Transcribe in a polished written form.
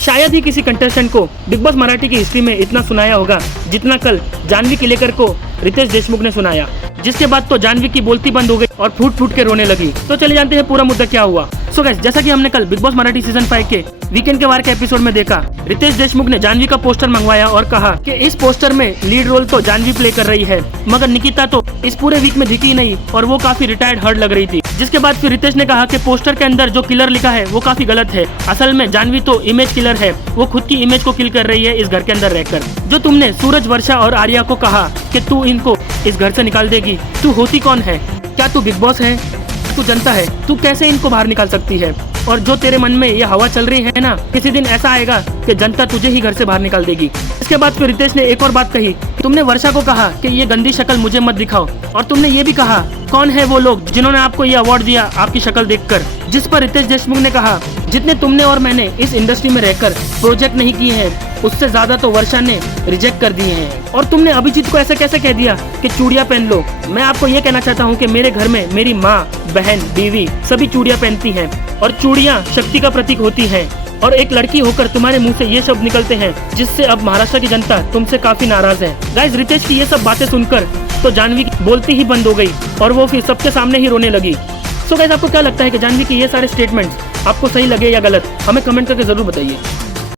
शायद ही किसी कंटेस्टेंट को बिग बॉस मराठी की हिस्ट्री में इतना सुनाया होगा जितना कल जाह्नवी किलेकर को रितेश देशमुख ने सुनाया, जिसके बाद तो जाह्नवी की बोलती बंद हो गई और फूट फूट के रोने लगी। तो चले जानते हैं पूरा मुद्दा क्या हुआ। सो गाइस, जैसा कि हमने कल बिग बॉस मराठी सीजन 5 के वीकेंड के वार के एपिसोड में देखा, रितेश देशमुख ने जाह्नवी का पोस्टर मंगवाया और कहा कि इस पोस्टर में लीड रोल तो जाह्नवी प्ले कर रही है, मगर निकिता तो इस पूरे वीक में दिखी नहीं और वो काफी रिटायर्ड हर्ट लग रही थी। जिसके बाद फिर रितेश ने कहा कि पोस्टर के अंदर जो किलर लिखा है वो काफी गलत है। असल में जाह्नवी तो इमेज किलर है, वो खुद की इमेज को किल कर रही है इस घर के अंदर रहकर। जो तुमने सूरज, वर्षा और आर्या को कहा कि तू इनको इस घर से निकाल देगी, तू होती कौन है? क्या तू बिग बॉस है? तू जनता है? तू कैसे इनको बाहर निकाल सकती है? और जो तेरे मन में ये हवा चल रही है ना, किसी दिन ऐसा आएगा कि जनता तुझे ही घर से बाहर निकाल देगी। इसके बाद फिर रितेश ने एक और बात कही, तुमने वर्षा को कहा कि ये गंदी शक्ल मुझे मत दिखाओ, और तुमने ये भी कहा कौन है वो लोग जिन्होंने आपको ये अवार्ड दिया आपकी शक्ल देखकर। जिस पर रितेश देशमुख ने कहा, जितने तुमने और मैंने इस इंडस्ट्री में रहकर प्रोजेक्ट नहीं किए हैं, उससे ज्यादा तो वर्षा ने रिजेक्ट कर दिए हैं। और तुमने अभिजीत को ऐसा कैसे कह दिया कि चूड़ियां पहन लो? मैं आपको ये कहना चाहता हूँ कि मेरे घर में मेरी माँ, बहन, बीवी सभी चूड़ियां पहनती हैं और चूड़ियां शक्ति का प्रतीक होती हैं। और एक लड़की होकर तुम्हारे मुंह से ये शब्द निकलते हैं जिससे अब महाराष्ट्र की जनता तुमसे काफी नाराज है। गाइस, रितेश की ये सब बातें सुनकर तो जाह्नवी बोलती ही बंद हो गई और वो फिर सबके सामने ही रोने लगी। सो गाइस, आपको क्या लगता है कि जाह्नवी की ये सारे स्टेटमेंट्स आपको सही लगे या गलत? हमें कमेंट करके जरूर बताइए।